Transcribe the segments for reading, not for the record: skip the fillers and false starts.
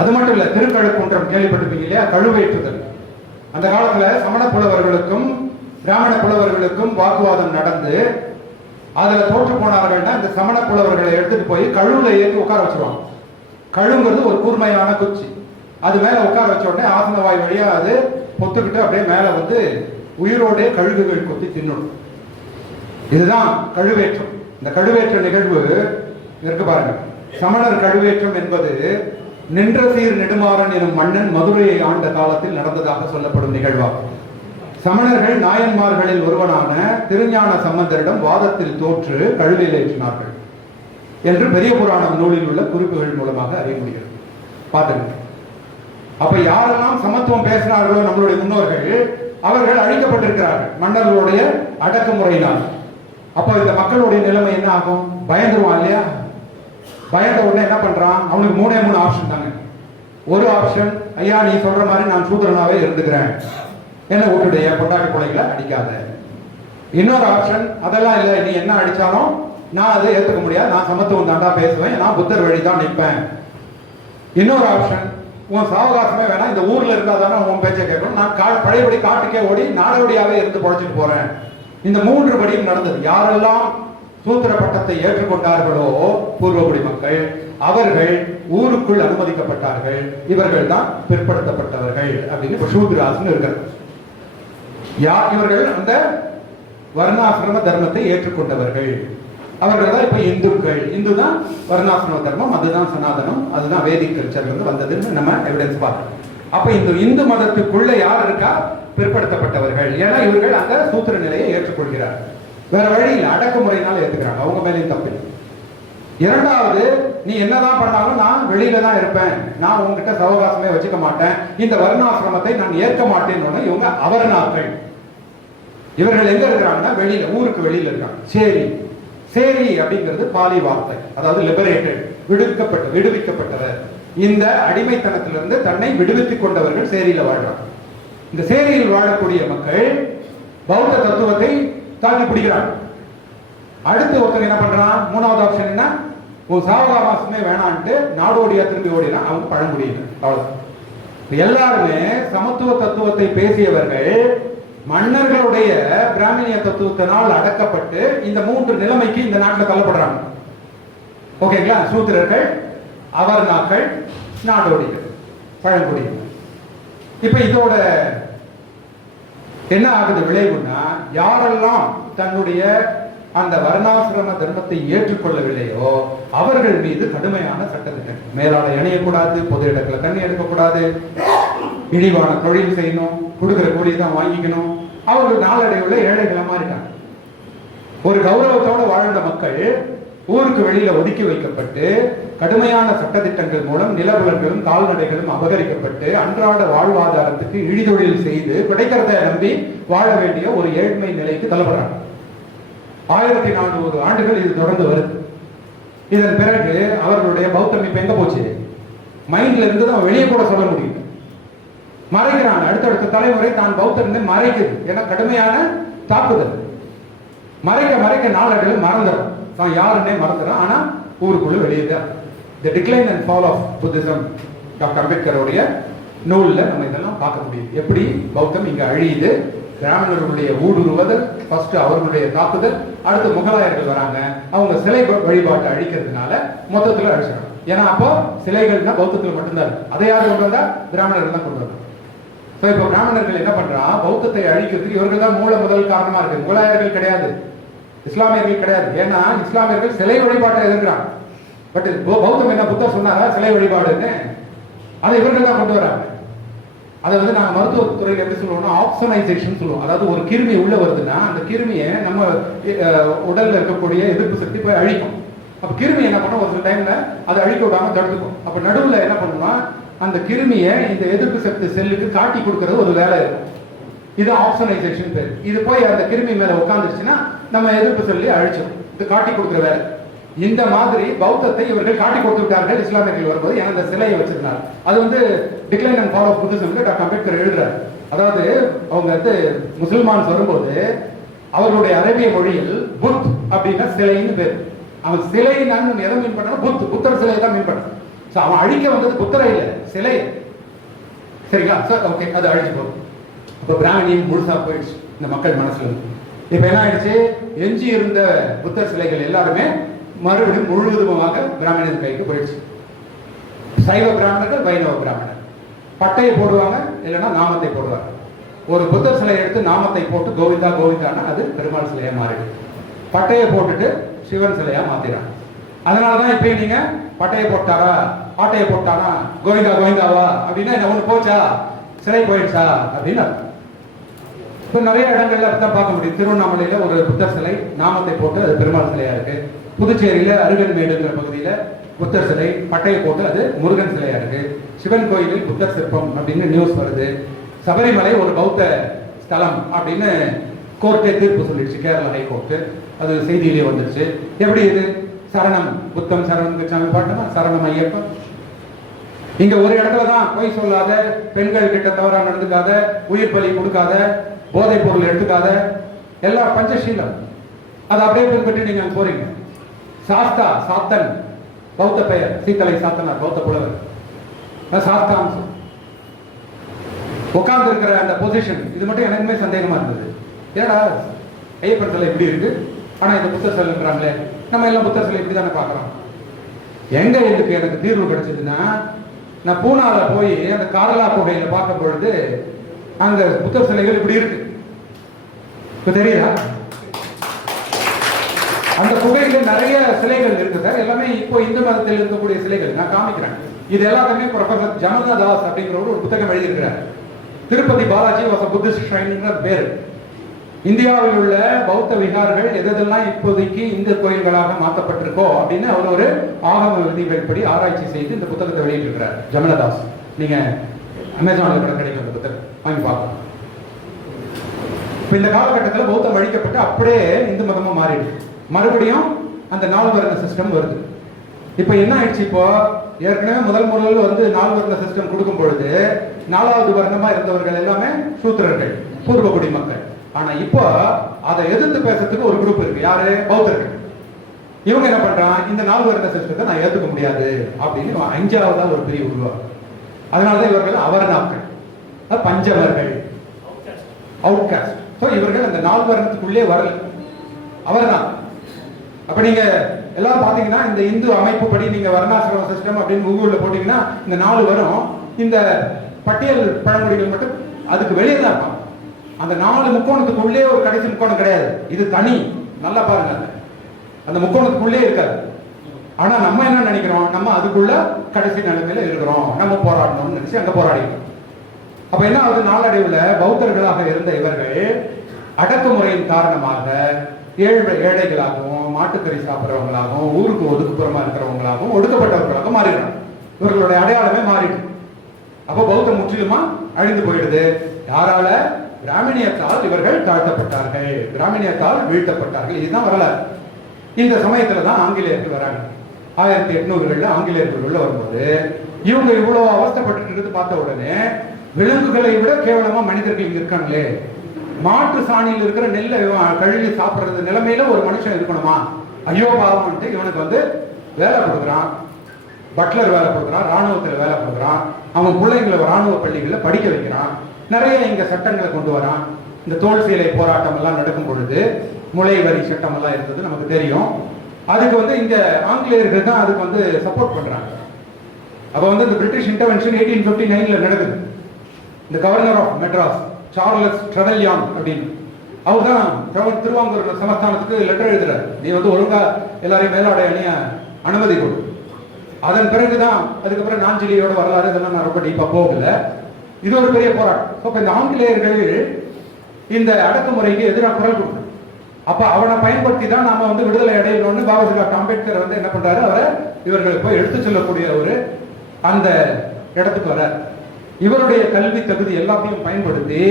அது மட்டும் இல்ல, திருக்கழுக்குன்றம் கேள்விப்பட்டிருப்பீங்க இல்லையா, கழுவேற்றுதல். அந்த காலத்துல சமண புலவர்களுக்கும் பிராமண புலவர்களுக்கும் வாக்குவாதம் நடந்து அதுல தோற்று போனார்கள்னா இந்த சமண புலவர்களை எடுத்துட்டு போய் கழுவுல ஏற்றி உட்கார வச்சிருவாங்க. கழுவுங்கிறது ஒரு கூர்மையான குச்சி, அது மேல உட்கார வச்ச உடனே ஆசன வாய் வழியா அது பொத்துக்கிட்டு அப்படியே மேல வந்து உயிரோடே கழுகுகள் கொத்தி தின்னும். இதுதான் கழுவேற்றம். இந்த கழுவேற்ற நிகழ்வு இருக்கு பாருங்க. சமணர் கழுவேற்றம் என்பது நின்ற சீர் நெடுமாறன் எனும் மன்னன் மதுரையை ஆண்ட காலத்தில் நடந்ததாக சொல்லப்படும் நிகழ்வாகும். சமணர்கள் நாயன்மார்களில் ஒருவனான திருஞான சம்பந்தரிடம் வாதத்தில் தோற்று கழுவில் ஏற்றினார்கள் என்று பெரிய புராணம் நூலில் உள்ள குறிப்புகள் மூலமாக அறிய முடிகிறது. பாத்துங்க. அப்ப யாரெல்லாம் சமத்துவம் பேசினார்களோ நம்மளுடைய முன்னோர்கள், அவர்கள் அழிக்கப்பட்டிருக்கிறார்கள் மன்னர்களுடைய அடக்குமுறையினால். அப்ப இந்த மக்களுடைய நிலைமை என்ன ஆகும்? பயந்துருவான் இல்லையா? பயந்த உடனே என்ன பண்றான்? அவனுக்கு மூணே ஆப்ஷன் தாங்க. ஒரு ஆப்ஷன், ஐயா நீ சொல்ற மாதிரி நான் சூத்திரனாவே இருந்துக்கிறேன், என்ன விட்டுடு, என் பொண்டாட்டி பிள்ளைகளை அடிக்காத. இன்னொரு ஆப்ஷன், அதெல்லாம் இல்லை, நீ என்ன அடிச்சாலும் நான் அதை ஏற்றுக்க முடியாது, நான் சமத்துவம் தாண்டா பேசுவேன், நான் புத்தர் வழி தான் நிற்பேன். இன்னொரு ஆப்ஷன், உன் சாவகாசமே வேணாம், இந்த ஊர்ல இருந்தா தானே உன் பேச்சை கேட்கணும், நான் பழையபடி காட்டுக்கே ஓடி நாடோடியாவே இருந்து பொழைச்சிட்டு போறேன். இந்த மூன்று படியும் நடந்தது. யாரெல்லாம் சூத்திர பட்டத்தை ஏற்றுக்கொண்டார்களோ பூர்வகுடி மக்கள், அவர்கள் ஊருக்குள் அனுமதிக்கப்பட்டார்கள். இவர்கள் தான் பிற்படுத்தப்பட்டவர்கள் அப்படின்னு சூத்ராசன் இருக்கிறது. இவர்கள் அந்த வர்ணாசிரம தர்மத்தை ஏற்றுக்கொண்டவர்கள். அவர்கள் தான் இப்ப இந்துக்கள். இந்து தான் வர்ணாசிரம தர்மம், அதுதான் சனாதனம், அதுதான் வேதிக் கல்ச்சர்ல இருந்து வந்ததுன்னு நம்ம எவிடன்ஸ் பார்க்கணும். அப்ப இந்த இந்து மதத்துக்குள்ள யார் இருக்கா? பிற்படுத்தப்பட்டவர்கள். ஏன்னா இவர்கள் அந்த சூத்திர நிலையை ஏற்றுக்கொள்கிறார்கள். வேற வழி இல்லை, அடக்குமுறையினால ஏத்துக்கிறாங்க, அவங்க மேலேயும் தப்பு. இரண்டாவது, நீ என்னதான் பண்ணாலும் நான் வெளியில தான் இருப்பேன், நான் உங்ககிட்ட சவகாசமே வச்சுக்க மாட்டேன், இந்த வர்ணாசிரமத்தை நான் ஏற்க மாட்டேன்னு இவங்க அவர்ணாக்கள். இவர்கள் எங்க இருக்கிறாங்கன்னா வெளியில, ஊருக்கு வெளியில இருக்காங்க. சேரி, சேரி அப்படிங்கிறது பாலி வார்த்தை, அதாவது லிபரேட்டட், விடுவிக்கப்பட்டவர். இந்த அடிமைத்தனத்திலிருந்து தன்னை விடுவித்துக் கொண்டவர்கள் சேரியில வாழ்றாங்க. இந்த சேரியில் வாழக்கூடிய மக்கள் பௌத்த தத்துவத்தை தாக்கி பிடிக்கிறாங்க. அடுத்து ஒருத்தர் என்ன பண்றான்? மூணாவது ஆப்ஷன் என்ன? ஒரு சாவகாசமே வேணான்ட்டு நாடோடியா திரும்பி ஓடினா அவங்க பழங்குடியில. அவ்வளவு. எல்லாருமே சமத்துவ தத்துவத்தை பேசியவர்கள் மன்னர்களுடைய பிராமணிய தத்துவத்தினால் அடக்கப்பட்டு இந்த மூன்று நிலைமைக்கு இந்த நாட்டில் தள்ளப்படுறாங்க. ஓகேங்களா? சூத்திரர்கள், அவர்ணாக்கள், நாடோடிகள், பழங்குடியினர். இப்ப இதோட என்ன ஆகுது விளைவுன்னா, யாரெல்லாம் தன்னுடைய அந்த வர்ணாசிரம தர்மத்தை ஏற்றுக்கொள்ளவில்லையோ அவர்கள் மீது கடுமையான சட்டத்திட்டம். மேலால இணையக்கூடாது, பொது இடத்துல தண்ணி எடுக்கக்கூடாது, இழிவான தொழில் செய்யணும், கொடுக்கிற கூலி தான் வாங்கிக்கணும். அவர்கள் நாளடைவுல ஏழைகளா மாறிட்டாங்க. ஒரு கௌரவத்தோட வாழ்ந்த மக்கள் ஊருக்கு வெளியில ஒதுக்கி வைக்கப்பட்டு கடுமையான சட்டத்திட்டங்கள் மூலம் நிலவளங்களும் கால்நடைகளும் அபகரிக்கப்பட்டு அன்றாட வாழ்வாதாரத்துக்கு இழிதொழில் செய்து கிடைக்கிறத நம்பி வாழ வேண்டிய ஒரு ஏழ்மை நிலைக்கு தள்ளப்படுறாங்க. 1400 ஆண்டுகள் இது தொடர்ந்து வருது. இதன் பிறகு அவர்களுடைய பௌத்தம் இப்ப எங்க போச்சு? மைண்ட்ல இருந்து தான் வெளியே கூட சொல்ல முடியும். மறைக்கிறாங்க. அடுத்தடுத்த தலைமுறை தான் பௌத்தம் மறைக்குது. ஏன்னா கடுமையான தாக்குதல். மறைக்க நாளடைவில் மறந்துடும், தான் யாருன்னே மறந்துடும். ஆனா ஊருக்குள்ள வெளியே தான். The decline and fall of Buddhism, doctor அம்பேத்கருடைய நூல்ல நம்ம இதெல்லாம் பார்க்க முடியும். எப்படி பௌத்தம் இங்க அழியுது, பிராமணர்களுடைய ஊடுருவதல், ஃபர்ஸ்ட் அவர்களுடைய தாக்குதல், அடுத்து முகலாயர்கள் வராங்க, அவங்க சிலை வழிபாட்டை அழிக்கிறதுனால மொத்தத்துல அழிச்சாங்க. ஏன்னா அப்போ சிலைகள்னா பௌத்தத்துல மட்டும்தான் இருக்கு. அதை யாரு கொண்டு வந்தா? பிராமணர்கள் தான் கொண்டு வந்தாங்க. இப்ப பிராமணர்கள் என்ன பண்றா? பௌத்தத்தை அழிக்கிறதுக்கு இவர்கள் தான் மூல முதல் காரணமா இருக்கு. முகலாயர்கள் கிடையாது, இஸ்லாமியர்கள் கிடையாது. ஏன்னா இஸ்லாமியர்கள் சிலை வழிபாட்டை எதிர்க்கிறாங்க. பட் பௌத்தம் என்ன, புத்தர் சொன்னாரா சிலை வழிபாடுன்னு? அதை இவர்கள் தான் கொண்டு வராங்க. அதை வந்து நாங்கள் மருத்துவத்துறையில் எப்படி சொல்லுவோம்னா ஆப்சனைசேஷன் சொல்லுவோம். அதாவது ஒரு கிருமி உள்ள வருதுன்னா அந்த கிருமியை நம்ம உடல்ல இருக்கக்கூடிய எதிர்ப்பு சக்தி போய் அழிக்கும். அப்ப கிருமி என்ன பண்ணும்? ஒரு சில டைம்ல அதை அழிக்க விடாம தடுத்துக்கும். அப்ப நடுவுல என்ன பண்ணும்னா அந்த கிருமியை இந்த எதிர்ப்பு சக்தி செல்லுக்கு காட்டி கொடுக்கறது ஒரு வேலை இருக்கும். இது ஆப்சனைசேஷன் பேர். இது போய் அந்த கிருமி மேல உட்காந்துருச்சுன்னா நம்ம எதிர்ப்பு செல்லி அழிச்சிடும். இது காட்டி கொடுக்குற வேலை. இந்த மாதிரி பௌத்தத்தை இவர்கள் காட்டி கொடுத்து விட்டார்கள் இஸ்லாமியர்கள் வரும்போது. ஏன்னா அந்த சிலையை வச்சிருந்தாங்க. அது வந்து decline and fall of Buddhism doctor Ambedkar எழுதுறாரு. அதாவது அவங்க வந்து முஸ்லிமான் வரும்போது அவர்களுடைய அரேபிய மொழியில் புத் அப்படின்னா சிலைன்னு பேர். அவன் சிலை நான் எதை மீன் பண்ணா புத்தர் சிலையை தான் மீன் பண்ண. அவன் அழிக்க வந்தது புத்தரை இல்லை, சிலை. சரிங்களா சார்? ஓகே, அது அழிச்சு போகும். இப்போ பிராமணியம் முழுசா போயிடுச்சு இந்த மக்கள் மனசுல. இப்ப என்ன ஆயிடுச்சு, எஞ்சி இருந்த புத்தர் சிலைகள் எல்லாருமே மறுபடியும் முழுவதுமாக பிராமணியன் கைக்கு போயிடுச்சு. சைவ பிராமணர்கள், வைணவ பிராமணர் பட்டையை போடுவாங்க, இல்லைன்னா நாமத்தை போடுவாங்க. ஒரு புத்தர் சிலையை எடுத்து நாமத்தை போட்டு கோவிந்தா கோவிந்தான்னா அது பெருமாள் சிலையா மாறிடு. பட்டையை போட்டுட்டு சிவன் சிலையா மாத்திடுறாங்க. அதனாலதான் இப்ப நீங்க பட்டையை போட்டாரா ஆட்டையை போட்டானா கோவிந்தா கோவிந்தாவா அப்படின்னா என்ன ஒண்ணு போச்சா, சிலை போயிடுச்சா அப்படின்னு. இப்ப நிறைய இடங்கள்ல தான் பார்க்க முடியும். திருவண்ணாமலையில ஒரு புத்தர் சிலை நாமத்தை போட்டு அது பெருமாள் சிலையா இருக்கு. புதுச்சேரியில அருகன்மேடுங்கிற பகுதியில புத்தர் சிலை பட்டையை போட்டு அது முருகன் சிலையா இருக்கு. சிவன் கோயிலில் புத்தர் சிற்பம் அப்படின்னு நியூஸ் வருது. சபரிமலை ஒரு பௌத்த ஸ்தலம் அப்படின்னு கோர்ட்டே தீர்ப்பு சொல்லிடுச்சு, கேரளா ஹைகோர்ட்டு. அது செய்தியிலே வந்துருச்சு. எப்படி இது சரணம் புத்தம் சரணம் சாமி பாட்டமா, சரணம் ஐயப்பன். இங்க ஒரு இடத்துல தான் பொய் சொல்லாத, பெண்கள் கிட்ட தவறா நடந்துக்காத, உயிர் பலி கொடுக்காத, போதைப் பொருள் எடுத்துக்காத, எல்லா பஞ்சசீலம் அதை அப்படியே பின்பற்றி நீங்க போறீங்க. சாஸ்தா சாத்தன் பௌத்த பெயர், சீத்தலை சாத்தனார் பௌத்த புலவர். சாஸ்தாம்சம் உட்கார்ந்து இருக்கிற அந்த பொசிஷன், இது மட்டும் எனக்குமே சந்தேகமா இருந்தது. ஏடா ஐயப்பன் சிலை இப்படி இருக்கு, ஆனா இந்த புத்தர் சிலைன்றாங்களே, நம்ம எல்லாம் புத்தர் சிலை இப்படி தானே பாக்குறோம். எங்க இதுக்கு எனக்கு தீர்வு கிடைச்சதுன்னா, நான் பூனால போய் அந்த காரலா குகையில பார்க்கும் பொழுது அங்க புத்தர் சிலைகள் இப்படி இருக்கு. இப்ப தெரியுதா? அந்த குகையில நிறைய சிலைகள் இருக்கு சார். எல்லாமே இப்போ இந்து மதத்தில் இருக்கக்கூடிய சிலைகள் நான் காமிக்கிறேன். இது எல்லாத்தையுமே ப்ரொஃபசர் ஜமதா தாஸ் அப்படிங்கிறவர் ஒரு புத்தகம் எழுதியிருக்கிறார். திருப்பதி பாலாஜி வாஸ் புத்திஸ்ட் ஷ்ரைன்ங்கிற பேர். இந்தியாவில் உள்ள பௌத்த விகார்கள் எதெல்லாம் இப்போதைக்கு இந்து கோயில்களாக மாற்றப்பட்டிருக்கோ அப்படின்னு அவர் ஒரு ஆகம விதிகள் படி ஆராய்ச்சி செய்து இந்த புத்தகத்தை வெளியிட்டிருக்கிறார் ஜமனதாஸ். நீங்க அமேசான்ல கூட கிடைக்கும் அந்த புத்தகம், வாங்கி பார்க்கலாம். இப்ப இந்த காலகட்டத்தில் பௌத்தம் அழிக்கப்பட்டு அப்படியே இந்து மதமா மாறிடுது. மறுபடியும் அந்த 4 வர்ண சிஸ்டம் வருது. இப்ப என்ன ஆயிடுச்சு, இப்போ ஏற்கனவே முதல் வந்து 4 வர்ண சிஸ்டம் கொடுக்கும் பொழுது 4வது வர்ணமா இருந்தவர்கள் எல்லாமே சூத்திரர்கள், பூர்வகுடி மக்கள். ஆனா இப்போ அதை எதிர்த்து பேசுறதுக்கு ஒரு குரூப் இருக்கு. யாரு? பௌத்தர்கள். இவங்க என்ன பண்றான், இந்த 4 வர்ண சிஸ்டத்தை நான் ஏத்துக்க முடியாது அப்படின்னு 5வதா ஒரு பெரிய உருவாகும். அதனாலதான் இவர்கள் அவர்ணாக்கள், பஞ்சவர்கள், அவுட்காஸ்ட். சோ இவர்கள் அந்த 4 வர்ணத்துக்குள்ளே வரல, அவர்தான். அப்ப நீங்க எல்லாம் பாத்தீங்கன்னா இந்த இந்து அமைப்பு படி நீங்க வர்ணாசிரம சிஸ்டம் அப்படின்னு கூகுள்ல போட்டீங்கன்னா இந்த 4 வரும். இந்த பட்டியல் பழங்குடிகள் மட்டும் அதுக்கு வெளியே தான் இருப்பாங்க. அந்த 4 முக்கோணத்துக்குள்ளே ஒரு கடைசி முக்கோணம் கிடையாது, இது தனி. நல்லா பாருங்க, அந்த முக்கோணத்துக்குள்ளே இருக்காது. ஆனா நம்ம என்ன நினைக்கிறோம், நம்ம அதுக்குள்ள கடைசி நிலைமையில இருக்கிறோம், நம்ம போராடணும்னு நினைச்சு அங்க போராடிக்கிறோம். அப்ப என்ன ஆகுது, நாளடைவுல பௌத்தர்களாக இருந்த இவர்கள் அடக்குமுறையின் காரணமாக ஏழைகளாகவும், மாட்டுக்கறி சாப்பிட்றவங்களாகவும், ஊருக்கு ஒதுக்குப்புறமா இருக்கிறவங்களாகவும், ஒடுக்கப்பட்டவர்களாக மாறிடுறாங்க. இவர்களுடைய அடையாளமே மாறிடுது. அப்போ பௌத்தம் முற்றிலுமா அழிந்து போயிடுது. யாரால? பிராமணியத்தால் இவர்கள் தாழ்த்தப்பட்டார்கள், பிராமணியத்தால் வீழ்த்தப்பட்டார்கள். இதுதான் வரலாறு. இந்த சமயத்துல தான் ஆங்கிலேயர்கள் வராங்க. 1800களில் ஆங்கிலேயர்கள் உள்ள வரும்போது இவங்க இவ்வளவு அவஸ்தப்பட்டு பார்த்த உடனே விலங்குகளை விட கேவலமா மனிதர்கள் இங்க இருக்காங்களே, மாட்டு சாணியில் இருக்கிற நெல்லை கழுவி சாப்பிடுறது நிலைமையில ஒரு மனுஷன் இருக்கணுமா, ஐயோ பாவம்ட்டு இவனுக்கு வந்து வேலை கொடுக்குறான், பட்லர் வேலை கொடுக்குறான், ராணுவத்தில் வேலை கொடுக்குறான், அவன் பிள்ளைங்களை ராணுவ பள்ளிகளில் படிக்க வைக்கிறான், நிறைய இங்க சட்டங்களை கொண்டு வரான். இந்த தோல் சீலை போராட்டம் எல்லாம் நடக்கும் பொழுது முளை வரி சட்டம் எல்லாம் இருந்தது நமக்கு தெரியும். அதுக்கு வந்து இங்க ஆங்கிலேயர்கள் தான் அதுக்கு வந்து சப்போர்ட் பண்றாங்க. அப்ப வந்து இந்த பிரிட்டிஷ் இன்டர்வென்ஷன் 1859ல நடக்குது. இந்த கவர்னர் ஆஃப் மெட்ராஸ் சார்லஸ் ட்ரெவல்யான் அப்படின்னு அவர் தான் திருவாங்கூர் சமஸ்தானத்துக்கு லெட்டர் எழுதுறாரு, நீ வந்து ஒழுங்கா எல்லாரையும் மேலாடை அணிய அனுமதி கொடு. அதன் பிறகுதான் அதுக்கப்புறம் நாஞ்சிலியோட வரலாறு இதெல்லாம் நான் ரொம்ப டீப்பா போகல. இது ஒரு பெரிய போராட்டம். இந்த ஆங்கிலேயர்கள் இந்த அடக்குமுறைக்கு எதிராக குரல் கொடுக்கணும். அப்ப அவனை பயன்படுத்தி தான் நாம வந்து விடுதலை அடையணும்னு பாபா சாஹேப் அம்பேத்கர் வந்து என்ன பண்றாரு, அவரை இவர்கள் போய் எடுத்து சொல்லக்கூடிய ஒரு அந்த இடத்துக்கு வர இவருடைய கல்வி தகுதி எல்லாத்தையும் பயன்படுத்தி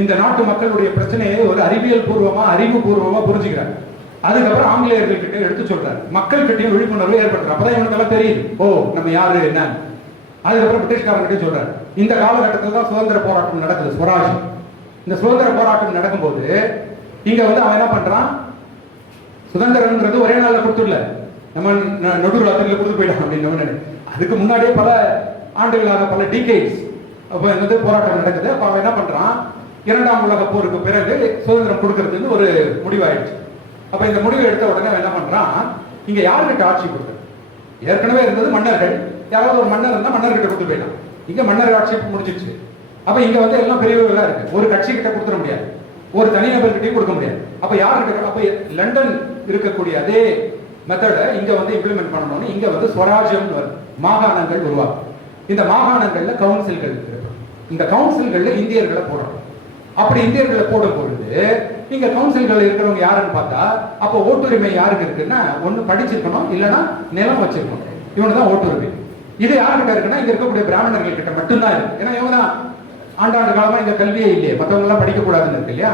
இந்த நாட்டு மக்களுடைய பிரச்சனையை ஒரு அறிவியல் பூர்வமா அறிவு பூர்வமா புரிஞ்சுக்கிறார். அதுக்கப்புறம் ஆங்கிலேயர்கள் கிட்ட எடுத்து சொல்றாரு, மக்கள் கிட்டையும் விழிப்புணர்வு ஏற்படுறாரு. அப்பதான் இவனுக்கெல்லாம் தெரியுது, ஓ நம்ம யாரு என்ன. அதுக்கப்புறம் பிரிட்டிஷ்காரங்கிட்டையும் சொல்றாரு. இந்த காலகட்டத்தில் தான் சுதந்திர போராட்டம் நடக்குது, ஸ்வராஜ். இந்த சுதந்திர போராட்டம் நடக்கும்போது இங்க வந்து அவன் என்ன பண்றான், சுதந்திரம்ன்றது ஒரே நாள்ல கொடுத்துடல, நம்ம நடுவு ராத்திரியில கொடுத்து போயிடலாம் அப்படின்னு. அதுக்கு முன்னாடியே பல ஆண்டுகளாக பல டிகேட்ஸ் அப்போ என்னது போராட்டம் நடக்குது. அப்போ அவன் என்ன பண்றான், இரண்டாம் உலக போருக்கு பிறகு சுதந்திரம் கொடுக்கறதுன்னு ஒரு முடிவாயிடுச்சு. அப்ப இந்த முடிவு எடுத்த உடனே அவன் என்ன பண்றான், இங்க யாருக்கிட்ட ஆட்சி கொடுக்குறது, ஏற்கனவே இருந்தது மன்னர்கள், யாராவது ஒரு மன்னர் இருந்தா மன்னர்கிட்ட கொடுத்து போயிட்டான். இங்க மன்னர் ஆட்சி முடிஞ்சிருச்சு. அப்ப இங்க வந்து எல்லாம் பெரியவர்களா இருக்கு, ஒரு கட்சி கிட்ட கொடுத்துட முடியாது, ஒரு தனிநபர்கிட்டையும் கொடுக்க முடியாது. அப்ப யாருக்கிட்ட, அப்ப லண்டன் இருக்கக்கூடிய அதே மெத்தடை இங்க வந்து இம்ப்ளிமெண்ட் பண்ணணும்னு இங்க வந்து ஸ்வராஜ்யம் மாகாணங்கள் உருவாகும். இந்த மாகாணங்கள்ல கவுன்சில்கள் இருக்கு. இந்த கவுன்சில்கள்ல இந்தியர்களை போடுறோம். அப்படி இந்தியர்களை போடும் பொழுது இங்க கவுன்சில்கள் இருக்கிறவங்க யாருன்னு பார்த்தா, அப்ப ஓட்டுரிமை யாருக்கு இருக்குன்னா, ஒண்ணு படிச்சிருக்கணும், இல்லைன்னா நிலம் வச்சிருக்கணும். இவனுக்கு தான் ஓட்டுரிமை. இது யாருக்கிட்ட இருக்குன்னா, இங்க இருக்கக்கூடிய பிராமணர்கள் கிட்ட மட்டும்தான் இருக்கு. ஏன்னா இவங்க தான் ஆண்டாண்டு காலமா இங்க கல்வியே இல்லையே, மற்றவங்க எல்லாம் படிக்க கூடாதுன்னு இருக்கு இல்லையா.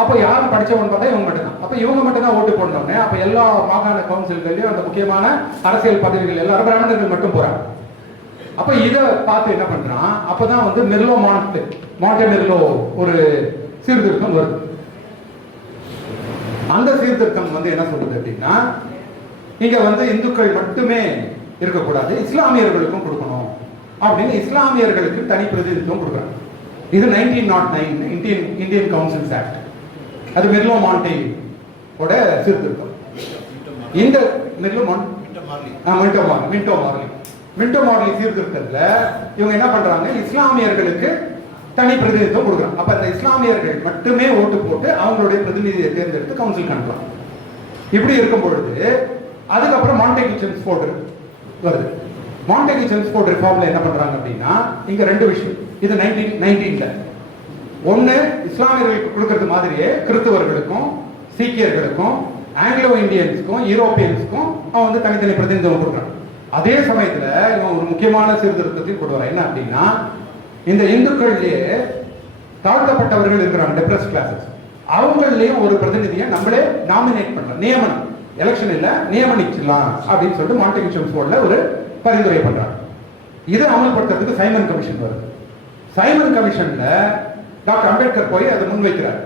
அப்ப யாரும் படிச்சவன் பார்த்தா இவங்க மட்டும்தான். அப்ப இவங்க மட்டும் தான் ஓட்டு போடணும்னு அப்ப எல்லா மாகாண கவுன்சில்கள்லயும் அந்த முக்கியமான அரசியல் பதவிகள் எல்லாரும் பிராமணர்கள் மட்டும் போறாங்க. அப்ப இத பார்த்து என்ன பண்றான், அப்பதான் வந்து மெர்லோ மாண்டே மெர்லோ ஒரு சீர்திருத்தம் வருது. அந்த சீர்திருத்தம் வந்து என்ன சொல்றது அப்படின்னா, இங்க வந்து இந்துக்கள் மட்டுமே இருக்கக்கூடாது, இஸ்லாமியர்களுக்கும் கொடுக்கணும் அப்படின்னு இஸ்லாமியர்களுக்கு தனி பிரதிநிதித்துவம் கொடுக்குறாங்க. இது 1909 இந்தியன் கவுன்சில்ஸ் ஆக்ட். அது மெர்லோ மாண்டே ஓட சீர்திருத்தம். இந்த மின்டோ மார்லி சீர்திருத்தத்துல இவங்க என்ன பண்றாங்க, இஸ்லாமியர்களுக்கு தனி பிரதிநிதித்துவம் கொடுக்குறாங்க. அப்ப அந்த இஸ்லாமியர்கள் மட்டுமே ஓட்டு போட்டு அவங்களுடைய பிரதிநிதியை தேர்ந்தெடுத்து கவுன்சில் அனுப்பலாம். இப்படி இருக்கும் பொழுது அதுக்கப்புறம் மாண்டேகு செம்ஸ்ஃபோர்டு வருது. மாண்டேகு செம்ஸ்ஃபோர்டு ரிஃபார்ம்ல என்ன பண்றாங்க அப்படின்னா, இங்க ரெண்டு விஷயம். இது 1919ல ஒன்னு இஸ்லாமியர்களுக்கு கொடுக்கறது மாதிரியே கிறிஸ்தவர்களுக்கும் சீக்கியர்களுக்கும் ஆங்கிலோ இந்தியன்ஸ்க்கும் யூரோப்பியன்ஸ்க்கும் அவன் வந்து தனித்தனி பிரதிநிதித்துவம் கொடுக்குறான். அதே சமயத்துல இவன் ஒரு முக்கியமான சீர்திருத்தத்தையும் கொண்டு வர. என்ன அப்படின்னா, இந்த இந்துக்களிலேயே தாழ்த்தப்பட்டவர்கள் இருக்கிறாங்க, டெப்ரஸ் கிளாஸஸ், அவங்களையும் ஒரு பிரதிநிதியை நம்மளே நாமினேட் பண்றோம், நியமனம், எலெக்ஷன் இல்ல நியமனிக்கலாம் அப்படின்னு சொல்லிட்டு மாண்டேகு செம்ஸ்ஃபோர்ட்ல ஒரு பரிந்துரை பண்றாங்க. இதை அமல்படுத்துறதுக்கு சைமன் கமிஷன் வருது. சைமன் கமிஷன்ல டாக்டர் அம்பேத்கர் போய் அதை முன்வைக்கிறார்.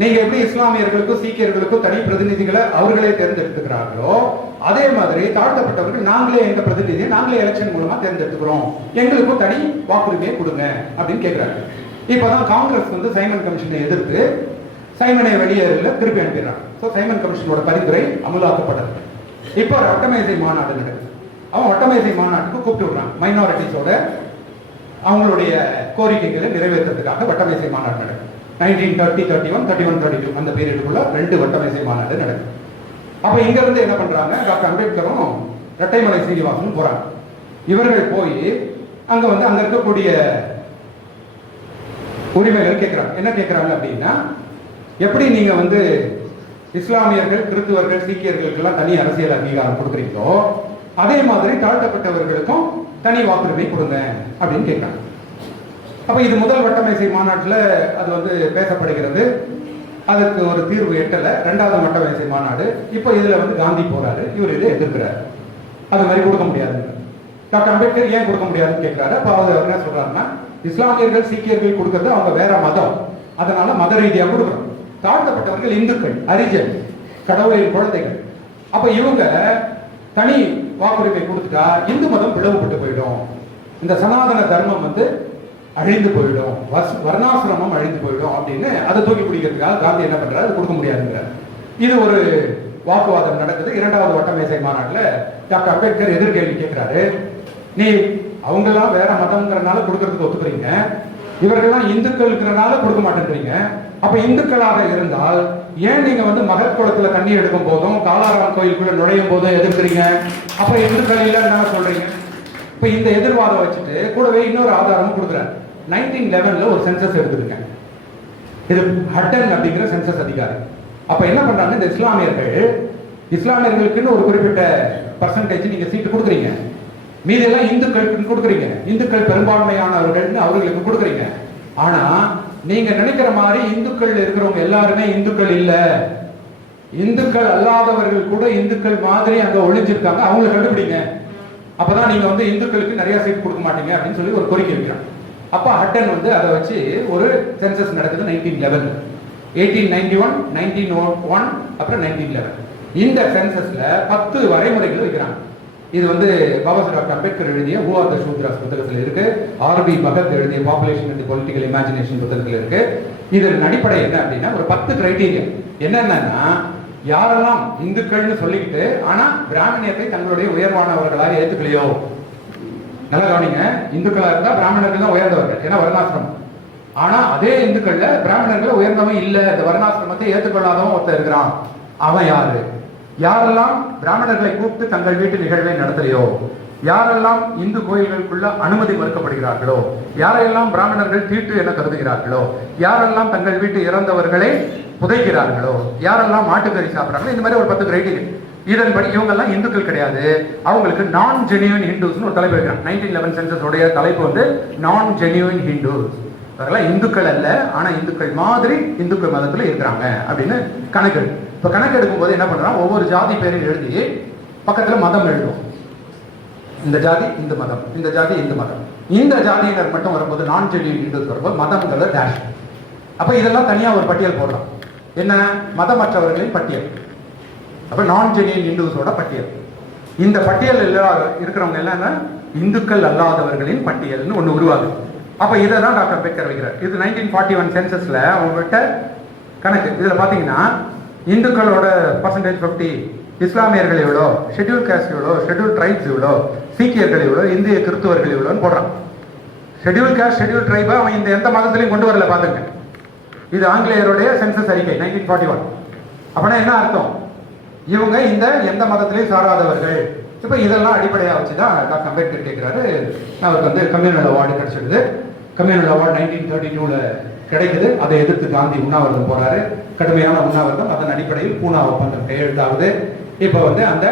நீங்க எப்படி இஸ்லாமியர்களுக்கும் சீக்கியர்களுக்கும் தனி பிரதிநிதிகளை அவர்களே தேர்ந்தெடுத்துக்கிறார்களோ, அதே மாதிரி தாழ்த்தப்பட்டவர்கள் நாங்களே எங்க பிரதிநிதியை நாங்களே எலெக்ஷன் மூலமா தேர்ந்தெடுத்துக்கிறோம், எங்களுக்கும் தனி வாக்குரிமையை கொடுங்க அப்படின்னு கேட்கிறாங்க. இப்பதான் காங்கிரஸ் வந்து சைமன் கமிஷனை எதிர்த்து சைமனை வெளியேறல திருப்பி அனுப்பிடுறாங்க. ஸோ சைமன் கமிஷனோட பரிந்துரை அமலாக்கப்பட்டது. இப்போ வட்டமேசை மாநாடு நடக்குது. அவன் வட்டமேசை மாநாட்டுக்கு கூப்பிட்டு விடுறாங்க. மைனாரிட்டிஸோட அவங்களுடைய கோரிக்கைகளை நிறைவேற்றத்துக்காக வட்டமேசை மாநாடு நடக்குது. 1930, 31, 31, 32 அந்த பீரியடுக்குள்ள 2 வட்டமேசை மாநாடு நடக்குது. அப்ப இங்க இருந்து என்ன பண்றாங்க, டாக்டர் அம்பேத்கரும் இரட்டைமலை சீனிவாசனும் போறாங்க. இவர்கள் போய் அங்க வந்து அங்க இருக்கக்கூடிய உரிமைகள் கேட்கிறாங்க. என்ன கேட்கிறாங்க அப்படின்னா, எப்படி நீங்க வந்து இஸ்லாமியர்கள் கிறிஸ்துவர்கள் சீக்கியர்களுக்கு எல்லாம் தனி அரசியல் அங்கீகாரம் கொடுக்குறீங்களோ, அதே மாதிரி தாழ்த்தப்பட்டவர்களுக்கும் தனி வாக்குரிமை கொடுங்க அப்படின்னு கேட்கிறாங்க. அப்ப இது முதல் வட்டமேசை மாநாட்டில் அது வந்து பேசப்படுகிறது. அதுக்கு ஒரு தீர்வு எட்டல. இரண்டாவது வட்டமேசை மாநாடு இப்போ இதுல வந்து காந்தி போறாரு, இவர் இதை எதிர்க்கிறார். அது மாதிரி கொடுக்க முடியாது. டாக்டர் அம்பேத்கர் ஏன் கொடுக்க முடியாதுன்னு கேட்கிறாரு. அப்ப அவர் என்ன சொல்றாருன்னா, இஸ்லாமியர்கள் சீக்கியர்கள் கொடுக்கறது அவங்க வேற மதம், அதனால மத ரீதியா கொடுக்கணும். தாழ்த்தப்பட்டவர்கள் இந்துக்கள், அரிஜன், கடவுளின் குழந்தைகள். அப்ப இவங்க தனி வாக்குரிமை கொடுத்துட்டா இந்து மதம் பிளவுபட்டு போயிடும், இந்த சனாதன தர்மம் வந்து அழிந்து போயிடும், வர்ணாசிரமம் அழிந்து போயிடும் அப்படின்னு அதை தூக்கி பிடிக்கிறதுக்காக காந்தி என்ன பண்றாரு, அது கொடுக்க முடியாதுங்கிறார். இது ஒரு வாக்குவாதம் நடக்குது. இரண்டாவது வட்டமேசை மாநாட்டில் டாக்டர் அம்பேத்கர் எதிர்கேள்வி கேட்கிறாரு. நீ அவங்கெல்லாம் வேற மதம்ங்கிறனால கொடுக்கறதுக்கு ஒத்துக்கிறீங்க, இவர்கள்லாம் இந்துக்களுக்குறனால கொடுக்க மாட்டேங்கிறீங்க. அப்ப இந்துக்களாக இருந்தால் ஏன் நீங்க வந்து மகர் குளத்துல தண்ணி எடுக்கும் போதும் காலாராம் கோயிலுக்குள்ள நுழையும் போதும் எதிர்க்கிறீங்க? அப்ப இந்துக்கள் இல்லைன்னு சொல்றீங்க. இப்ப இந்த எதிர்வாதம் வச்சுட்டு கூடவே இன்னொரு ஆதாரமும் கொடுக்குறாரு. 1911ல ஒரு சென்சஸ் எடுத்துருங்க. இது ஹட்டன் அப்படிங்கிற சென்சஸ் அதிகாரி. அப்ப என்ன பண்றாங்க, இந்த இஸ்லாமியர்களுக்குன்னு ஒரு குறிப்பிட்ட பர்சன்டேஜ் நீங்க சீட்டு கொடுக்குறீங்க, மீதி எல்லாம் இந்துக்களுக்கு கொடுக்குறீங்க, இந்துக்கள் பெரும்பான்மையானவர்கள் அவர்களுக்கு கொடுக்குறீங்க. ஆனா நீங்க நினைக்கிற மாதிரி இந்துக்கள் இருக்கிறவங்க எல்லாருமே இந்துக்கள் இல்ல, இந்துக்கள் அல்லாதவர்கள் கூட இந்துக்கள் மாதிரி அங்க ஒழிஞ்சிருக்காங்க, அவங்களை கண்டுபிடிங்க, அப்பதான் நீங்க வந்து இந்துக்களுக்கு நிறைய சீட் கொடுக்க மாட்டீங்க அப்படின்னு சொல்லி ஒரு கோரிக்கை வைக்கிறாங்க. அப்ப ஹட்டன் வந்து அதை வச்சு ஒரு சென்சஸ் நடக்குது 1911, 1891, 1901, அப்புறம் 1911. இந்த சென்சஸ்ல 10 வரைமுறைகள் வைக்கிறாங்க. இது பாபா சாஹேப் டாக்டர் அம்பேத்கர் எழுதிய ஹூ ஆர் த சூத்ராஸ் புத்தகத்தில் இருக்கு. ஆர்பி பகத் எழுதிய பாப்புலேஷன் அண்ட் பொலிட்டிக்கல் இமேஜினேஷன் புத்தகத்தில் இருக்கு. இதன் அடிப்படை என்ன அப்படின்னா ஒரு 10 கிரைட்டீரியா. என்னன்னா யாரெல்லாம் இந்துக்கள்னு சொல்லிக்கிட்டு ஆனா பிராமணியத்தை தங்களுடைய உயர்வானவர்களாக ஏத்துக்கலையோ, நல்லா கவனிங்க, இந்துக்களா இருந்தா பிராமணர்கள் தான் உயர்ந்தவர்கள், ஏன்னா வர்ணாசிரமம். ஆனா அதே இந்துக்கள்ல பிராமணர்கள் உயர்ந்தவன் இல்ல, இந்த வர்ணாசிரமத்தை ஏற்றுக்கொள்ளாதவன் ஒருத்தர் இருக்கிறான். அவன் யாரு? யாரெல்லாம் பிராமணர்களை கூப்பிட்டு தங்கள் வீட்டு நிகழ்வை நடத்தலையோ, யாரெல்லாம் இந்து கோயில்களுக்குள்ள அனுமதி மறுக்கப்படுகிறார்களோ, யாரெல்லாம் பிராமணர்கள் தீட்டு என கருதுகிறார்களோ, யாரெல்லாம் தங்கள் வீட்டு இறந்தவர்களை புதைக்கிறார்களோ, யாரெல்லாம் மாட்டுக்கறி சாப்பிட்றாங்களோ, இந்த மாதிரி ஒரு 10 கிரைட்டீரியா. இதன்படி இவங்கெல்லாம் இந்துக்கள் கிடையாது, அவங்களுக்கு நான் ஜெனியூன் ஹிந்துஸ்னு ஒரு தலைப்பு வைக்கிறாங்க. 1911 சென்சஸ் உடைய தலைப்பு நான் ஜெனியூன் ஹிந்துஸ். அவர்களாம் இந்துக்கள் அல்ல, ஆனா இந்துக்கள் மாதிரி இந்துக்கள் மதத்துல இருக்கிறாங்க அப்படின்னு கணக்கெடு. இப்ப கணக்கெடுக்கும் போது என்ன பண்றோம், ஒவ்வொரு ஜாதி பேரையும் எழுதி பக்கத்துல மதம் எழுதுவோம். இந்த ஜாதி இந்த மதம், இந்த ஜாதி இந்த மதம். இந்த ஜாதியினர் மட்டும் வரும்போது நான் ஜெனியூன் ஹிந்துஸ் வரும்போது மதம்ங்கிறத டேஷ். அப்ப இதெல்லாம் தனியா ஒரு பட்டியல் போடுறோம். என்ன? மதமற்றவர்களின் பட்டியல். அப்ப நான் ஜெனியூன் ஹிந்துஸோட பட்டியல். இந்த பட்டியல் இருக்கிறவங்க எல்லாம் இந்துக்கள் அல்லாதவர்களின் பட்டியல்னு ஒண்ணு உருவாகுது. அப்ப இதை தான் டாக்டர் அம்பேத்கர் வைக்கிறார். இது 1941 சென்சஸ்ல அவங்ககிட்ட கணக்கு. இதுல பாத்தீங்கன்னா இந்துக்களோட பர்சன்டேஜ் 50, இஸ்லாமியர்கள் எவ்வளோ, ஷெட்யூல் காஸ்ட் எவ்வளோ, ஷெட்யூல் ட்ரைப்ஸ் எவ்வளோ, சீக்கியர்கள் எவ்வளோ, இந்திய கிறிஸ்துவர்கள் எவ்வளோன்னு போடுறான். ஷெட்யூல் காஸ்ட் ஷெட்யூல் ட்ரைபா அவன் இந்த எந்த மதத்திலையும் கொண்டு வரல. பாத்துங்க, இது ஆங்கிலேயருடைய சென்சஸ் அறிக்கை 1941. அப்படின்னா என்ன அர்த்தம்? இவங்க இந்த எந்த மதத்திலையும் சாராதவர்கள். இப்ப இதெல்லாம் அடிப்படையா வச்சுதான் டாக்டர் அம்பேத்கர் கேட்கிறாரு. அவருக்கு கம்யூனல் அவார்டு கிடைச்சிடுது. கம்யூனல் அவார்டு 1932ல கிடைக்குது. அதை எதிர்த்து காந்தி உண்ணாவிரதம் போறாரு, கடுமையான உண்ணாவிரதம். அதன் அடிப்படையில் பூனா ஒப்பந்தம் கையெழுத்தாகுது. இப்ப அந்த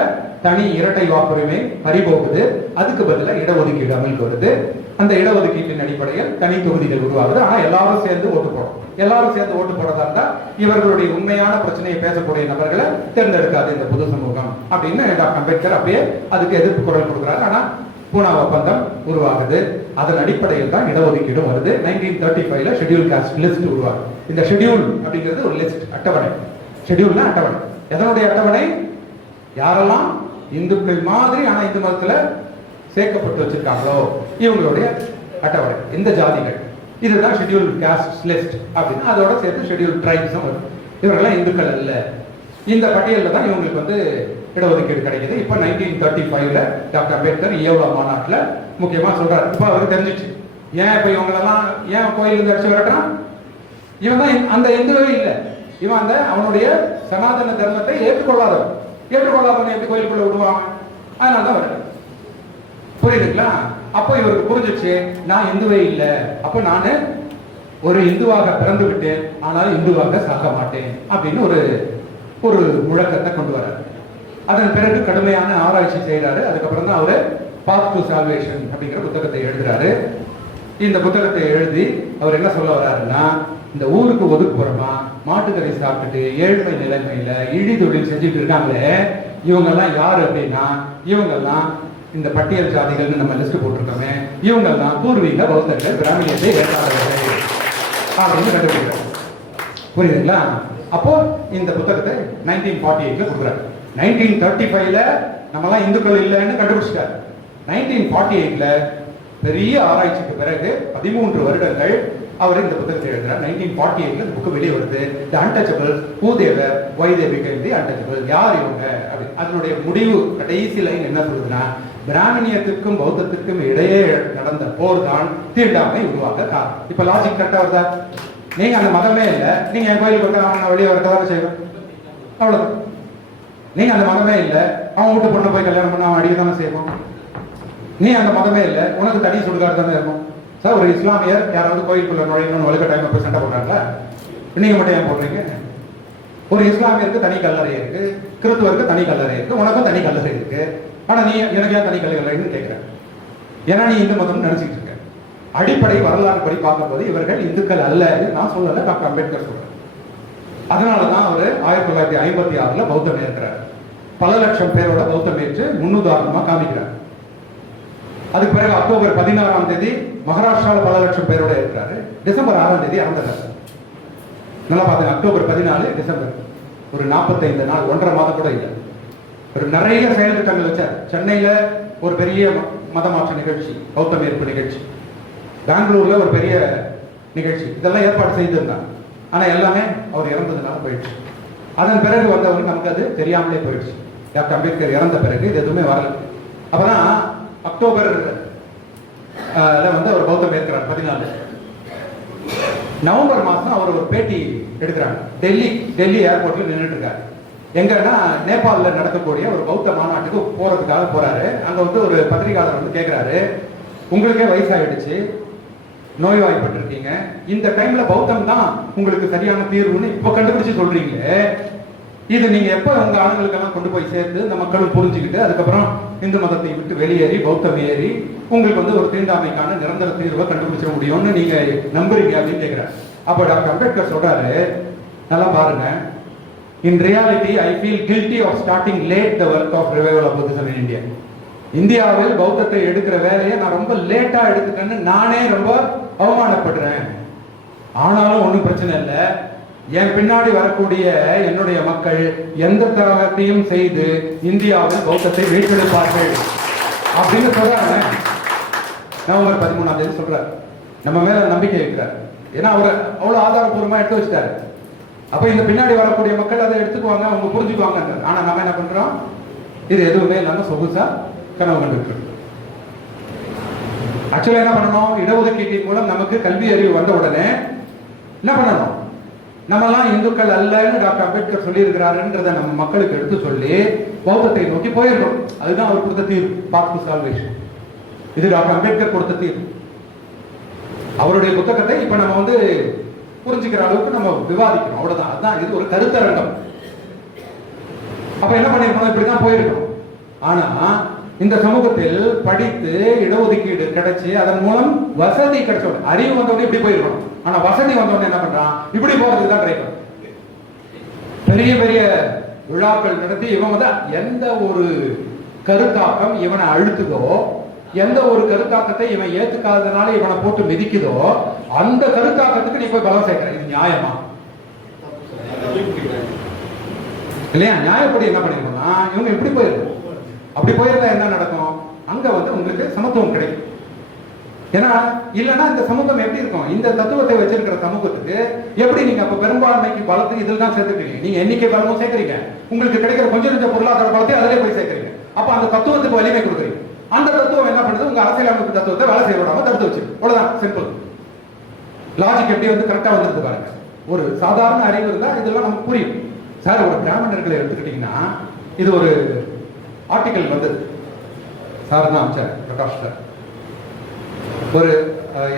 தனி இரட்டை வாக்குரிமை பறிபோகுது. அதுக்கு பதிலாக இடஒதுக்கீடு அமலுக்கு வருது. அந்த இடஒதுக்கீட்டின் அடிப்படையில் தனி தொகுதிகள் உருவாகுது. ஆனா எல்லாரும் சேர்ந்து ஓட்டு போடும். எல்லாரும் சேர்ந்து ஓட்டு போடுறதா இருந்தா இவர்களுடைய உண்மையான பிரச்சனையை பேசக்கூடிய நபர்களை தேர்ந்தெடுக்காது இந்த பொது சமூகம் அப்படின்னு டாக்டர் அம்பேத்கர் அப்படியே அதுக்கு எதிர்ப்பு குரல் கொடுக்குறாரு. ஆனா பூனா ஒப்பந்தம் உருவாகுது. அதன் அடிப்படையில் தான் இடஒதுக்கீடும் வருது. 1935ல ஷெட்யூல் காஸ்ட் லிஸ்ட் உருவாகுது. இந்த ஷெட்யூல் அப்படிங்கிறது ஒரு லிஸ்ட், அட்டவணை. ஷெட்யூல்னா அட்டவணை. எதனுடைய அட்டவணை? யாரெல்லாம் இந்துக்கள் மாதிரி ஆனா இந்து மதத்துல சேர்க்கப்பட்டு வச்சிருக்காங்களோ இவங்களுடைய அட்டவணை. இந்த ஜாதிகள், இதுதான் ஷெட்யூல் காஸ்ட் லிஸ்ட் அப்படின்னு. அதோட சேர்த்து ஷெட்யூல் ட்ரைப்ஸும் வரும். இவரெல்லாம் இந்துக்கள் அல்ல. இந்த பட்டியலில் தான் இவங்களுக்கு இடஒதுக்கீடு கிடைக்குது. இப்போ 1935ல டாக்டர் அம்பேத்கர் ஈயோவா மாநாட்டில் முக்கியமா சொல்றாரு. இப்போ அவருக்கு தெரிஞ்சிச்சு ஏன் இப்போ இவங்களெல்லாம் ஏன் கோயிலிருந்து அடிச்சு விரட்டுறான். இவன் தான் அந்த இந்துவே இல்லை. இவன் அவனுடைய சனாதன தர்மத்தை ஏற்றுக்கொள்ளாதவன். ஏற்றுக்கொள்ளாதவன் எப்படி கோயிலுக்குள்ள விடுவான்? அதனால தான் வருது. புரியுதுங்களா? அப்போ இவருக்கு புரிஞ்சிச்சு நான் இந்துவே இல்லை, அப்போ நான் ஒரு இந்துவாக பிறந்து விட்டேன், ஆனால் இந்துவாக சாக மாட்டேன் அப்படின்னு ஒரு முழக்கத்தை கொண்டு வர்றாரு. அதன் பிறகு கடுமையான ஆராய்ச்சி செய்யறாரு. அதுக்கப்புறம் தான் அவரு பாத் டு சால்வேஷன் அப்படிங்கிற புத்தகத்தை எழுதுறாரு. இந்த புத்தகத்தை எழுதி அவர் என்ன சொல்ல வர்றாருன்னா, இந்த ஊருக்கு ஒதுக்குப்புறமா மாட்டுக்கறி சாப்பிட்டுட்டு ஏழ்மை நிலைமையில இழி தொழில் செஞ்சுட்டு இருக்காங்களே இவங்கெல்லாம் யாரு அப்படின்னா, இவங்கெல்லாம் இந்த பட்டியல் ஜாதிகள்னு நம்ம லிஸ்ட் போட்டிருக்கோமே, இவங்கெல்லாம் பூர்வீக பௌத்தர்கள், பிராமணியத்தை ஏற்காதவர்கள் அப்படின்னு கண்டுபிடிக்கிறார். புரியுதுங்களா? அப்போ இந்த புத்தகத்தை 1948ல கொடுக்குறாரு. 1935ல நம்மலாம் இந்துக்கள் இல்லைன்னு கண்டுபிடிச்சிட்டாரு. 1948ல பெரிய ஆராய்ச்சிக்கு பிறகு 13 வருடங்கள் அவர் இந்த புத்தகத்தை எழுதுறார். 1948ல இந்த புக்கு வெளியே வருது. The untouchables, who they were, why they became the untouchable. யார் இவங்க அப்படி. அதனுடைய முடிவு கடைசி லைன் என்ன சொல்லுதுன்னா, பிராமணியத்துக்கும் பௌத்தத்துக்கும் இடையே நடந்த போர் தான் தீண்டாமை உருவாக காரணம். இப்ப லாஜிக் கரெக்டா வருதா? நீங்க அந்த மதமே இல்லை, நீங்க என் கோயிலுக்கு வந்து வெளியே வரதான் செய்வோம், அவ்வளவுதான். நீங்க அந்த மதமே இல்லை, அவன் வீட்டு பொண்ணு போய் கல்யாணம் பண்ண அவன் அடிக்க தானே செய்வோம். நீ அந்த மதமே இல்லை, உனக்கு தனி சுடுகாடு தானே இருக்கும். சார், ஒரு இஸ்லாமியர் யாராவது கோயிலுக்குள்ள நுழையணும்னு வழுக்க டைம் போய் சண்டை போடுறாங்களா? நீங்க மட்டும் ஏன் போடுறீங்க? ஒரு இஸ்லாமியருக்கு தனி கல்லறை இருக்கு, கிறிஸ்துவருக்கு தனி கல்லறை இருக்கு, உனக்கும் தனி கல்லறை இருக்கு. ஆனா நீ எனக்கு ஏன் தனி கல்லறைன்னு கேட்கிறேன். ஏன்னா நீ இந்து மதம் நினைச்சிட்டு இருக்க. அடிப்படை வரலாறு படி பார்க்கும்போது இவர்கள் இந்துக்கள் அல்ல. நான் சொல்லல, டாக்டர் அம்பேத்கர் சொல்றேன். அதனாலதான் அவரு 1956ல பௌத்தம் ஏற்கிறார். பல லட்சம் பேரோட பௌத்தம் ஏற்று முன்னுதாரணமா காமிக்கிறார். அதுக்கு பிறகு அக்டோபர் 16ஆம் தேதி மகாராஷ்டிராவில் பல லட்சம் பேரோட இருக்கிறாரு. டிசம்பர் 6ஆம் தேதி இறந்துட்டார். நல்லா பாருங்க, அக்டோபர் 14 டிசம்பர் ஒரு 45 நாள், 1.5 மாதம் கூட இல்லை. ஒரு நிறைய செயல் திட்டங்கள் வச்சார். சென்னையில ஒரு பெரிய மத மாற்ற நிகழ்ச்சி, பௌத்த மேற்பு நிகழ்ச்சி, பெங்களூர்ல ஒரு பெரிய நிகழ்ச்சி, இதெல்லாம் ஏற்பாடு செய்திருந்தாங்க. ஆனா எல்லாமே அவர் இறந்ததுனால போயிடுச்சு. அதன் பிறகு வந்தவருக்கு நமக்கு அது தெரியாமலே போயிடுச்சு. டாக்டர் அம்பேத்கர் இறந்த பிறகு இது எதுவுமே வரல. அப்பதான் அக்டோபர் வந்து அவர் பௌத்தம் ஏற்கிறார் 14. நவம்பர் மாசம் அவர் ஒரு பேட்டி எடுக்கிறாங்க. டெல்லி ஏர்போர்ட்ல நின்றுட்டு இருக்காரு. எங்கன்னா நேபாளில் நடக்கக்கூடிய ஒரு பௌத்த மாநாட்டுக்கு போறதுக்காக போறாரு. அங்க வந்து ஒரு பத்திரிகையாளர் வந்து கேட்கிறாரு, உங்களுக்கே வயசாயிடுச்சு, நோய்வாய்ப்பட்டிருக்கீங்க, இந்த டைம்ல பௌத்தம் தான் உங்களுக்கு சரியான தீர்வுன்னு இப்ப கண்டுபிடிச்சு சொல்றீங்களே, இது நீங்க எப்ப உங்க ஆளுங்களுக்கெல்லாம் கொண்டு போய் சேர்த்து இந்த மக்களும் புரிஞ்சுக்கிட்டு அதுக்கப்புறம் இந்து மதத்தை விட்டு வெளியேறி பௌத்தம் ஏறி உங்களுக்கு வந்து ஒரு தீண்டாமைக்கான நிரந்தர தீர்வை கண்டுபிடிச்சிட முடியும்னு நீங்க நம்புறீங்க அப்படின்னு கேட்கிறார். அப்ப டாக்டர் அம்பேத்கர் சொல்றாரு, நல்லா பாருங்க, in reality I feel guilty of starting late the work of revival of Buddhism in India. இந்தியாவில் பௌத்தத்தை எடுக்கிற வேலையை நான் ரொம்ப லேட்டா எடுத்துட்டேன்னு நானே ரொம்ப அவமானப்படுறேன். ஆனாலும் ஒன்றும் பிரச்சனை இல்லை, என் பின்னாடி வரக்கூடிய என்னுடைய மக்கள் எந்த தியாகத்தையும் செய்து இந்தியாவில் பௌத்தத்தை மீட்டெடுப்பார்கள் அப்படின்னு சொல்றாங்க. நவம்பர் 13 சொல்றாரு. நம்ம மேல நம்பிக்கை வைக்கிறார். ஏன்னா அவர் அவ்வளவு ஆதாரபூர்வமா எடுத்து வச்சிட்டாரு. அப்ப இந்த பின்னாடி வரக்கூடிய மக்கள் அதை எடுத்துக்குவாங்க, அவங்க புரிஞ்சுக்குவாங்க. ஆனா நம்ம என்ன பண்றோம், இது எதுவுமே இல்லாம சொகுசா கனவு கண்டுட்டு. ஆக்சுவலா என்ன பண்ணணும், இடஒதுக்கீட்டின் மூலம் நமக்கு கல்வி அறிவு வந்த உடனே என்ன பண்ணணும், நம்மெல்லாம் இந்துக்கள் அல்லன்னு டாக்டர் அம்பேத்கர் சொல்லி இருக்கிறாருன்றதை நம்ம மக்களுக்கு எடுத்து சொல்லி பௌத்தத்தை நோக்கி போயிருக்கோம். அதுதான் அவர் கொடுத்த தீர்வு, பாத் டு சால்வேஷன். இது டாக்டர் அம்பேத்கர் கொடுத்த தீர்வு. அவருடைய புத்தகத்தை இப்ப நம்ம வந்து புரிஞ்சுக்கிற அளவுக்கு நம்ம விவாதிக்கணும், அவ்வளவுதான். அதுதான் இது ஒரு கருத்தரங்கம். அப்ப என்ன பண்ணிருக்கணும், இப்படிதான் போயிருக்கணும். ஆனா இந்த சமூகத்தில் படித்து இடஒதுக்கீடு கிடைச்சு அதன் மூலம் வசதி கிடைச்ச அறிவு வந்தவொடனே இப்படி போயிருக்கணும். ஆனா வசதி வந்தவொடனே என்ன பண்றான், இப்படி போறதுக்கு தான் ட்ரை பண்றான். பெரிய பெரிய விழாக்கள் நடத்தி இவன் வந்து எந்த ஒரு கருத்தாக்கம் இவனை அழுத்துதோ, எந்த ஒரு கருத்தாக்கத்தை இவன் ஏத்துக்காததுனால இவனை போட்டு மிதிக்குதோ, அந்த கருத்தாக்கத்துக்கு நீ போய் பலம் சேர்க்கிற. இது நியாயமா இல்லையா? நியாயப்படி என்ன பண்ணிருக்கோம்னா, இவங்க இப்படி போயிருக்கோம். அப்படி போயிருந்தா என்ன நடக்கும், அங்க வந்து உங்களுக்கு சமத்துவம் கிடைக்கும். ஏன்னா இல்லைன்னா இந்த சமூகம் எப்படி இருக்கும், இந்த தத்துவத்தை வச்சிருக்கிற சமூகத்துக்கு எப்படி நீங்க அப்ப பெரும்பான்மைக்கு பலத்துக்கு இதில் தான் சேர்த்துக்கிறீங்க. நீங்க எண்ணிக்கை பலமும் சேர்க்கிறீங்க, உங்களுக்கு கிடைக்கிற கொஞ்சம் கொஞ்சம் பொருளாதார பலத்தை அதிலே போய் சேர்க்கிறீங்க. அப்ப அந்த தத்துவத்துக்கு வலிமை கொடுக்குறீங்க. அந்த தத்துவம் என்ன பண்ணுது, உங்க அரசியலமைப்பு தத்துவத்தை வேலை செய்ய விடாம தடுத்து வச்சு. அவ்வளவுதான், சிம்பிள் லாஜிக். எப்படி வந்து கரெக்டா வந்துருக்கு பாருங்க. ஒரு சாதாரண அறிவு இருந்தா இதெல்லாம் நமக்கு புரியும். சார், ஒரு பிராமணர்களை எடுத்துக்கிட்டீங்கன்னா, இது ஒரு ஆர்டிக்கல் வந்து சார் தான் அமைச்சர் பிரகாஷ் சார், ஒரு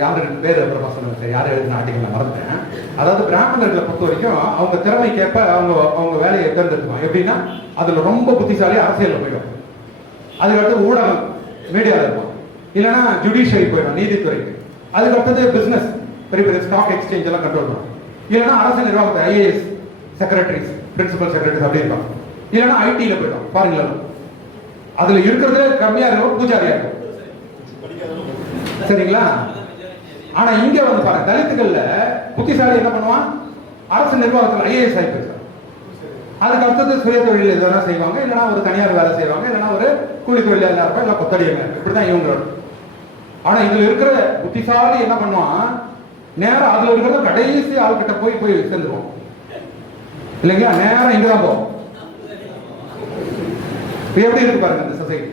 யாரு பேர் அப்புறமா சொல்லுங்க சார், யார் எழுதின ஆர்டிக்கல் மறந்துட்டேன். அதாவது பிராமணர்களை பொறுத்த வரைக்கும் அவங்க திறமைக்கேற்ப அவங்க வேலையை தேர்ந்தெடுத்துவாங்க. எப்படின்னா அதுல ரொம்ப புத்திசாலி அரசியல் போயிடும், அதுக்கடுத்து ஊடகம் மீடியாவில் இருக்கும், இல்லைன்னா ஜுடிஷியரி போயிடும் நீதித்துறைக்கு, அதுக்கடுத்தது பிசினஸ் பெரிய பெரிய ஸ்டாக் எக்ஸ்சேஞ்ச் எல்லாம் கண்ட்ரோல் பண்ணும், இல்லைன்னா அரசு நிர்வாகத்தை ஐஏஎஸ் செக்ரட்டரிஸ் பிரின்சிபல் செக்ரட்டரிஸ் அப்படி இருப்பாங்க, இல்லைன்னா ஐடியில போயிடும். பாருங்களேன், அதுல இருக்கிறதுல கம்மியா இருக்கும் பூஜாரியா இருக்கும், சரிங்களா? ஆனா இங்க வந்து பாருங்க, தலித்துகள்ல புத்திசாலி என்ன பண்ணுவான், அரசு நிர்வாகத்தில் ஐஏஎஸ் ஆகி போயிடுவாங்க. அதுக்கு அடுத்தது சுய தொழில் எதுனா செய்வாங்க, இல்லைன்னா ஒரு தனியார் வேலை செய்வாங்க, இல்லைன்னா ஒரு கூலி தொழிலாளர் இருப்பாங்க, இல்லை கொத்தடியங்க, இப்படிதான் இவங்களோட. ஆனா இதுல இருக்கிற புத்திசாலி என்ன பண்ணுவான், நேரம் அதுல இருக்கிற கடைசி ஆள்கிட்ட போய் சேர்ந்துருவோம் இல்லைங்களா? நேரம் இங்கதான் போவோம். எப்படி இருக்கு பாருங்க இந்த சொசைட்டி.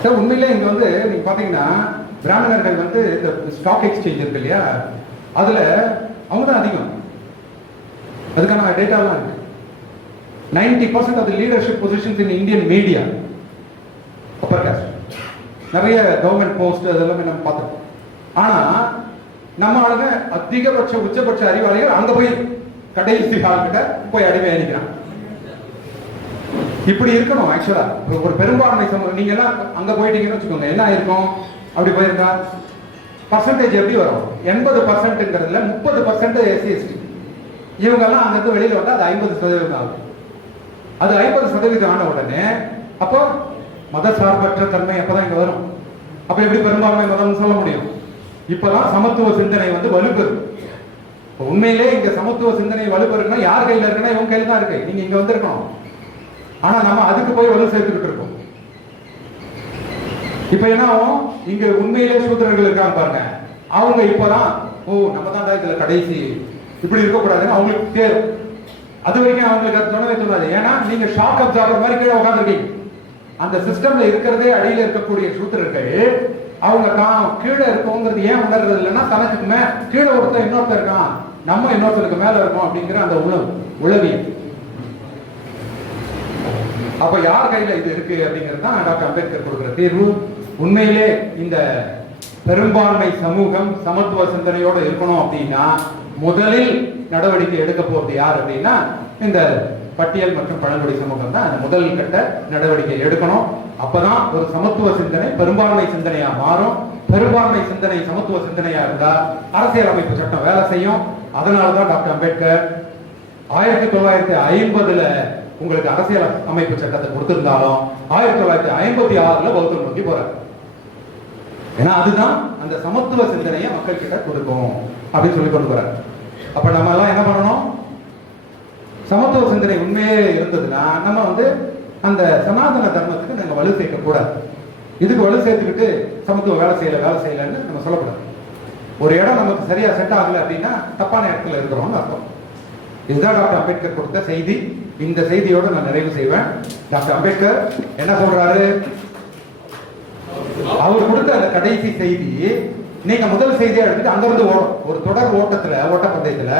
சார், உண்மையிலே இங்க வந்து நீங்க பாத்தீங்கன்னா பிராமணர்கள் வந்து இந்த ஸ்டாக் எக்ஸ்சேஞ்ச் இருக்கு இல்லையா, அதுல அவங்க தான் அதிகம். அதுக்கான டேட்டாலாம் இருக்கு. 90% of the leadership positions in Indian media upper caste. நிறைய கவர்மெண்ட் போஸ்ட் அதெல்லாம் நம்ம பார்த்தோம். ஆனா நம்ம ஆளுங்க அதிகபட்ச உச்சபட்ச அறிவாளிகள் அங்க போய் கடைசி ஆள்கிட்ட போய் அடிமை அணிக்கிறான். இப்படி இருக்கணும். ஆக்சுவலா ஒரு பெரும்பான்மை சமூகம் நீங்க எல்லாம் அங்க போயிட்டீங்கன்னு வச்சுக்கோங்க, என்ன இருக்கும், அப்படி போயிருக்கா பர்சன்டேஜ் எப்படி வரும், 80%ங்கிறதுல 30% எஸ்சி எஸ்டி. இவங்க எல்லாம் அங்க இருந்து வெளியில வந்தா அது 50% ஆகும். அது 50% ஆன உடனே அப்போ மத சார்பற்ற தன்மை அப்பதான் இங்க வரும். அப்ப எப்படி பெரும்பான்மை மதம் சொல்ல முடியும்? இப்பதான் சமத்துவ சிந்தனை வந்து வலுப்பெறும். உண்மையிலே இங்க சமத்துவ சிந்தனை வலுப்பெறுனா யார் கையில இருக்குன்னா இவங்க கையில தான் இருக்கு. நீங்க இங்க வந்திருக்கணும், ஆனா நம்ம அதுக்கு போய் வலு சேர்த்துக்கிட்டு இருக்கோம். இப்ப என்ன ஆகும், இங்க உண்மையிலே சூத்திரர்கள் இருக்காங்க பாருங்க, அவங்க இப்பதான் நம்ம தான் இதுல கடைசி, இப்படி இருக்கக்கூடாதுன்னு அவங்களுக்கு தேரும். அது வரைக்கும் அவங்களுக்கு அது தோணவே தோணாது. ஏன்னா நீங்க ஷாக் அப்சார்பர் மாதிரி கீழே உட்காந்துருக்கீங்க. அந்த சிஸ்டம்ல இருக்கிறதே அடியில இருக்கக்கூடிய சூத்திரர்கள் அவங்க கீழே இருக்கோங்கிறது ஏன் உணர்றது இல்லைன்னா, தனக்கு கீழே ஒருத்தர் இன்னொருத்தர் இருக்கான், நம்ம இன்னொருத்தருக்கு மேல இருக்கோம் அப்படிங்கிற அந்த உளவியல். அப்ப யார் கையில இது இருக்கு அப்படிங்கிறது தான் டாக்டர் அம்பேத்கர் கொடுக்கிற தீர்வு. உண்மையிலே இந்த பெரும்பான்மை சமூகம் சமத்துவ சிந்தனையோட இருக்கணும் அப்படின்னா முதலில் நடவடிக்கை எடுக்க போறது யார் அப்படின்னா இந்த பட்டியல் மற்றும் பழங்குடி சமூகம் தான் அந்த முதல் கட்ட நடவடிக்கை எடுக்கணும். அப்பதான் ஒரு சமத்துவ சிந்தனை பெரும்பான்மை சிந்தனையா மாறும். பெரும்பான்மை சிந்தனை சமத்துவ சிந்தனையா இருந்தா அரசியல் அமைப்பு சட்டம் வேலை செய்யும். அதனாலதான் டாக்டர் அம்பேத்கர் 1950 உங்களுக்கு அரசியல் அமைப்பு சட்டத்தை கொடுத்திருந்தாலும் 1956 பௌத்தம் நோக்கி போறாரு. ஏன்னா அதுதான் அந்த சமத்துவ சிந்தனையை மக்கள் கிட்ட கொடுக்கும் அப்படின்னு சொல்லி கொண்டு போறாரு. அப்ப நம்ம எல்லாம் என்ன பண்ணணும், சமத்துவ சிந்தனை உண்மையே இருந்ததுன்னா நம்ம அந்த சனாதன தர்மத்துக்கு நம்ம வலு சேர்க்க கூடாது. இதுக்கு வலு சேர்த்துக்கிட்டு சமத்துவ வேலை செய்யலன்னு நம்ம சொல்லக்கூடாது. ஒரு இடம் நமக்கு சரியா செட் ஆகல அப்படின்னா தப்பான இடத்துல இருக்கிறோம்னு அர்த்தம். இதுதான் டாக்டர் அம்பேத்கர் கொடுத்த செய்தி. இந்த செய்தியோட நான் நிறைவு செய்வேன். டாக்டர் அம்பேத்கர் என்ன சொல்றாரு, அவர் கொடுத்த அந்த கடைசி செய்தி நீங்க முதல் செய்தியா எடுத்துட்டு அங்கிருந்து ஒரு தொடர் ஓட்டப்பந்தயத்துல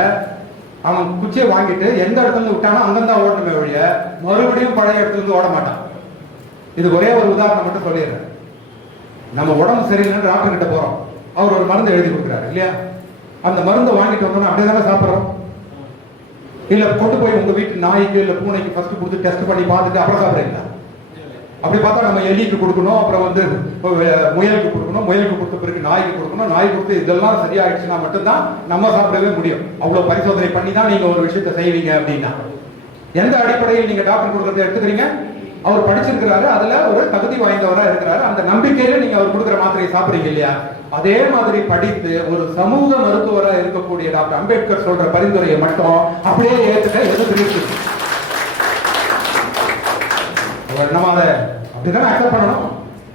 அவன் குச்சியை வாங்கிட்டு எந்த இடத்துல இருந்து விட்டானோ அங்கிருந்தா ஓடணுமே ஒழிய மறுபடியும் பழைய இடத்துல இருந்து ஓட மாட்டான். இது ஒரே ஒரு உதாரணம் மட்டும் சொல்லிடுறேன். நம்ம உடம்பு சரியில்லைன்னு டாக்டர் கிட்ட போறோம், அவர் ஒரு மருந்து எழுதி கொடுக்குறாரு இல்லையா, அந்த மருந்தை வாங்கிட்டு வந்தோம்னா அப்படியே தானே சாப்பிட்றோம். இல்ல கொண்டு போய் உங்க வீட்டு நாய்க்கு இல்ல பூனைக்கு ஃபர்ஸ்ட் கொடுத்து டெஸ்ட் பண்ணி பார்த்துட்டு அப்புறம் சாப்பிடுறீங்களா? அப்படி பார்த்தா நம்ம எலிக்கு கொடுக்கணும், அப்புறம் முயலுக்கு கொடுக்கணும், முயலுக்கு கொடுத்த பிறகு நாய்க்கு கொடுக்கணும், நாய் கொடுத்து இதெல்லாம் சரியாயிடுச்சுன்னா மட்டும்தான் நம்ம சாப்பிடவே முடியும். அவ்வளவு பரிசோதனை பண்ணி தான் நீங்க ஒரு விஷயத்தை செய்வீங்க. அப்படின்னா எந்த அடிப்படையில் நீங்க டாக்டர் கொடுக்கறத எடுத்துக்கிறீங்க? அவர் படிச்சிருக்கிறாரு, அதுல ஒரு தகுதி வாய்ந்தவரா இருக்கிறாரு, அந்த நம்பிக்கையில நீங்க அவர் கொடுக்குற மாத்திரையை சாப்பிடுறீங்க இல்லையா? அதே மாதிரி படித்து ஒரு சமூக மருத்துவரா இருக்கக்கூடிய டாக்டர் அம்பேத்கர் சொல்ற பரிந்துரையை மட்டும் அப்படியே ஏற்றுக்க எது நம்ம அதை அப்படிதான் அக்செப்ட் பண்ணணும்.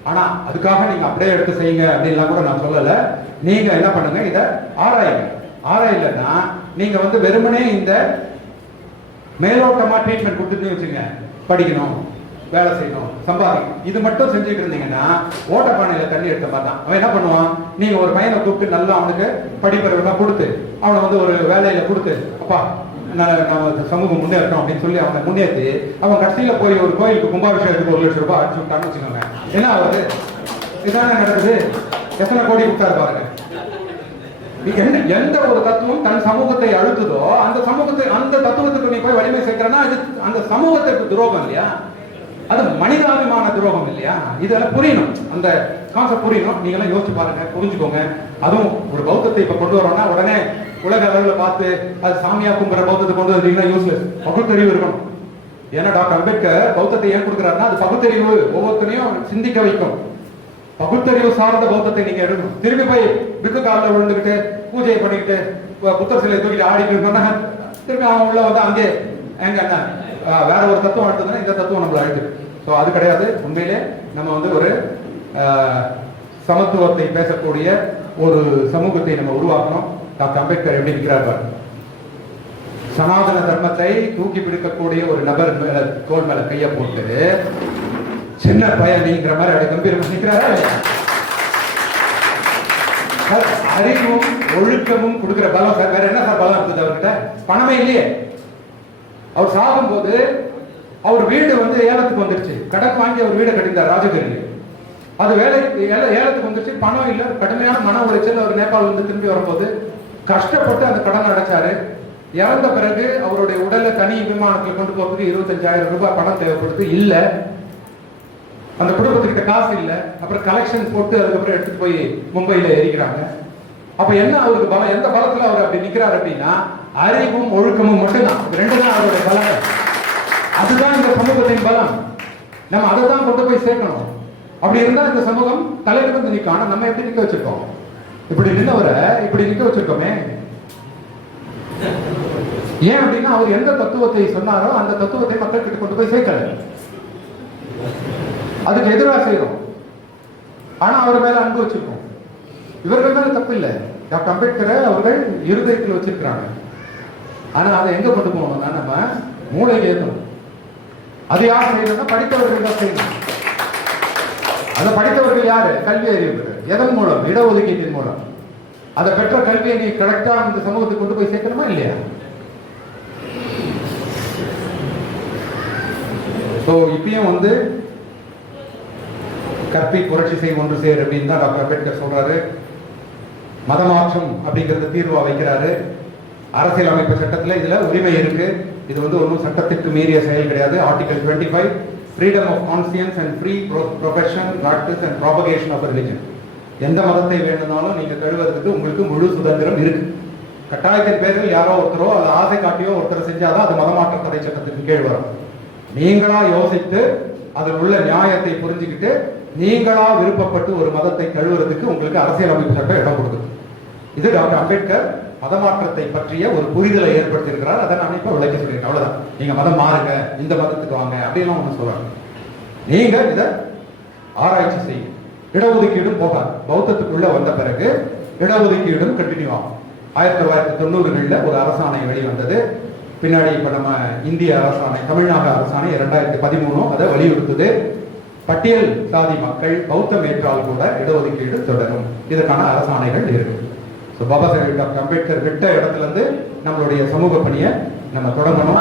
ஆனா அதுக்காக நீங்க அப்படியே எடுத்து செய்யுங்க அப்படின்லாம் கூட நான் சொல்லல. நீங்க என்ன பண்ணுங்க, இதை ஆராயலன்னா நீங்க வெறுமனே இந்த மேலோட்டமா ட்ரீட்மெண்ட் கொடுத்துட்டு வச்சுங்க, படிக்கணும், வேலை செய்யணும், சம்பாதிக்கணும், இது மட்டும் செஞ்சுட்டு இருந்தீங்கன்னா ஓட்டப்பானையில தண்ணி எடுத்த மாதிரி தான். அவன் என்ன பண்ணுவான், நீங்க ஒரு பையனை கூப்பிட்டு நல்லா அவனுக்கு படிப்பறிவுலாம் கொடுத்து அவனை ஒரு வேலையில கொடுத்து அப்பா நம்ம சமூகம் முன்னேறணும் அப்படின்னு சொல்லி அவனை முன்னேற்றி அவன் கடைசியில போய் ஒரு கோயிலுக்கு கும்பாபிஷேகத்துக்கு 1 லட்சம் ரூபாய் அடிச்சு விட்டான்னு வச்சுக்கோங்க. என்ன ஆகுது? இதான நடக்குது. எத்தனை கோடி கொடுத்தாரு பாருங்க. எந்த ஒரு தத்துவம் தன் சமூகத்தை அழுத்துதோ அந்த தத்துவத்துக்கு நீ போய் வலிமை சேர்க்கிறனா அது அந்த சமூகத்திற்கு துரோகம் இல்லையா? அது மனிதாபிமான துரோகம் இல்லையா? இதெல்லாம் புரியணும், அந்த கான்செப்ட் புரியணும். நீங்க எல்லாம் யோசிச்சு பாருங்க, புரிஞ்சுக்கோங்க. அதுவும் ஒரு பௌத்தத்தை இப்ப கொண்டு வரோம்னா உடனே உலக அளவில் பார்த்து அது சாமியா கும்புற பௌத்தத்தை கொண்டு வந்தீங்கன்னா யூஸ்லெஸ். பகுத்தறிவு இருக்கணும். ஏன்னா டாக்டர் அம்பேத்கர் பௌத்தத்தை ஏன் கொடுக்குறாருன்னா அது பகுத்தறிவு ஒவ்வொருத்தரையும் சிந்திக்க வைக்கும். பகுத்தறிவு சார்ந்த பௌத்தத்தை நீங்க எடுக்கணும். திரும்பி போய் பிக்கு காலில் விழுந்துக்கிட்டு பூஜையை பண்ணிக்கிட்டு புத்தர் சிலையை தூக்கிட்டு ஆடிட்டு இருக்கோம்னா திரும்பி அவன் உள்ள அங்கே எங்க என்ன வேற ஒரு தத்துவம் அழுத்துதுன்னா இந்த தத்துவம் நம்மள அழுத்து. ஸோ அது கிடையாது. உண்மையிலே நம்ம ஒரு சமத்துவத்தை பேசக்கூடிய ஒரு சமூகத்தை நம்ம உருவாக்கணும். டாக்டர் அம்பேத்கர் எப்படி இருக்கிறார், சனாதன தர்மத்தை தூக்கி பிடிக்கக்கூடிய ஒரு நபர் மேல தோல் மேல கைய போட்டு சின்ன பையன் நீங்கிற மாதிரி அப்படி கம்பீரமா நிற்கிறாரா? அறிவும் ஒழுக்கமும் கொடுக்கிற பலம் சார். வேற என்ன சார் பலம் இருக்குது அவர்கிட்ட? பணமே இல்லையே. அவர் சாகும் போது அவர் வீடு ஏலத்துக்கு வந்துருச்சு. கடன் வாங்கி அவர் வீடை கட்டியிருந்தார் ராஜகிரி. அது ஏலத்துக்கு வந்துருச்சு, பணம் இல்லை, கடுமையான மன உளைச்சல். அவர் நேபாள் திரும்பி வரும்போது கஷ்டப்பட்டு அந்த கடன் அடைச்சாரு. இறந்த பிறகு அவருடைய உடலை தனி விமானத்தில் கொண்டு போறதுக்கு 25,000 ரூபாய் பணம் தேவைப்படுது. இல்ல, அந்த குடும்பத்துக்கிட்ட காசு இல்ல. அப்புறம் கலெக்ஷன் போட்டு அதுக்கப்புறம் எடுத்துட்டு போய் மும்பையில எரிக்கிறாங்க. அப்ப என்ன அவருக்கு பலம்? எந்த பலத்துல அவர் அப்படி நிக்கிறார் அப்படின்னா அறிவும் ஒழுக்கமும் மட்டும்தான். 2 தான் அவருடைய பலம். அதுதான் இந்த சமூகத்தின் பலம். நம்ம அதை தான் கொண்டு போய் சேர்க்கணும். அப்படி இருந்தா இந்த சமூகம் தலையில வந்து நிற்கும். ஆனா நம்ம எப்படி நிக்க வச்சிருக்கோம்? இப்படி நின்னவரை இப்படி நிக்க வச்சிருக்கோமே. ஏன் அப்படின்னா அவர் எந்த தத்துவத்தை சொன்னாரோ அந்த தத்துவத்தை மக்கள் கிட்ட கொண்டு போய் சேர்க்கல, அதுக்கு எதிராக செய்யறோம். ஆனா அவர் மேல அன்பு வச்சிருக்கோம். இவர்கள் மேல தப்பு இல்லை. டாக்டர் அம்பேத்கரை அவர்கள் இருதயத்தில் வச்சிருக்கிறாங்க. ஆனா அதை எங்க கொண்டு போகணும்னா நம்ம மூளையில ஏற்றணும். அது யார் செய்யணும்னா படித்தவர்கள் தான் செய்யணும். அதை படித்தவர்கள் யாரு? கல்வி அறிவு. எதன் மூலம்? இடஒதுக்கீட்டின் மூலம். அதை பெற்ற கல்வியை நீ கரெக்டா இந்த சமூகத்துக்கு கொண்டு போய் சேர்க்கணுமா இல்லையா? இப்பயும் கற்பி புரட்சி செய் ஒன்று சேர் அப்படின்னு தான் டாக்டர் அம்பேத்கர் சொல்றாரு. மதமாற்றம் அப்படிங்கறது தீர்வா வைக்கிறாரு. அரசியல் அமைப்பு சட்டத்துல இதுல உரிமை இருக்கு. இது ஒன்றும் சட்டத்திற்கு மீறிய செயல் கிடையாது. Article 25 freedom of conscience and free profession practice and propagation of religion. எந்த மதத்தை வேணும்னாலும் நீங்க கழுவதற்கு உங்களுக்கு முழு சுதந்திரம் இருக்கு. கட்டாயத்தின் பேரில் யாரோ ஒருத்தரோ அல்ல ஆசை காட்டியோ ஒருத்தர் செஞ்சாதான் அது மதமாற்ற தடை சட்டத்திற்கு கீழ் வரும். நீங்களா யோசித்து அதில் உள்ள நியாயத்தை புரிஞ்சுக்கிட்டு நீங்களா விருப்பப்பட்டு ஒரு மதத்தை கழுவுறதுக்கு உங்களுக்கு அரசியல் அமைப்பு சட்டம் இடம் கொடுக்குது. இது டாக்டர் அம்பேத்கர் மதமாற்றத்தை பற்றிய ஒரு புரிதலை ஏற்படுத்தி இருக்கிறார். அதை நான் இப்ப விளக்கி சொல்லியிருக்கேன். அவ்வளவுதான். நீங்க மதம் மாறுங்க, இந்த மதத்துக்கு வாங்க அப்படின்னு ஒண்ணு சொல்றாங்க. நீங்க இதை ஆராய்ச்சி செய்யும். இடஒதுக்கீடும் போகாது. பௌத்தத்துக்குள்ள வந்த பிறகு இடஒதுக்கீடும் கண்டினியூ ஆகும். 1990களில் ஒரு அரசாணை வெளிவந்தது. பின்னாடி இப்ப நம்ம இந்திய அரசாணை, தமிழ்நாடு அரசாணை 2013 அதை வலியுறுத்துது. பட்டியல் சாதி மக்கள் பௌத்தம் ஏற்றால் கூட இடஒதுக்கீடு தொடரும். இதற்கான அரசாணைகள் இருக்கு. பாபா சாஹேப் டாக்டர் அம்பேத்கர் விட்ட இடத்துல இருந்து நம்மளுடைய சமூக பணியை நம்ம தொடங்கணும்.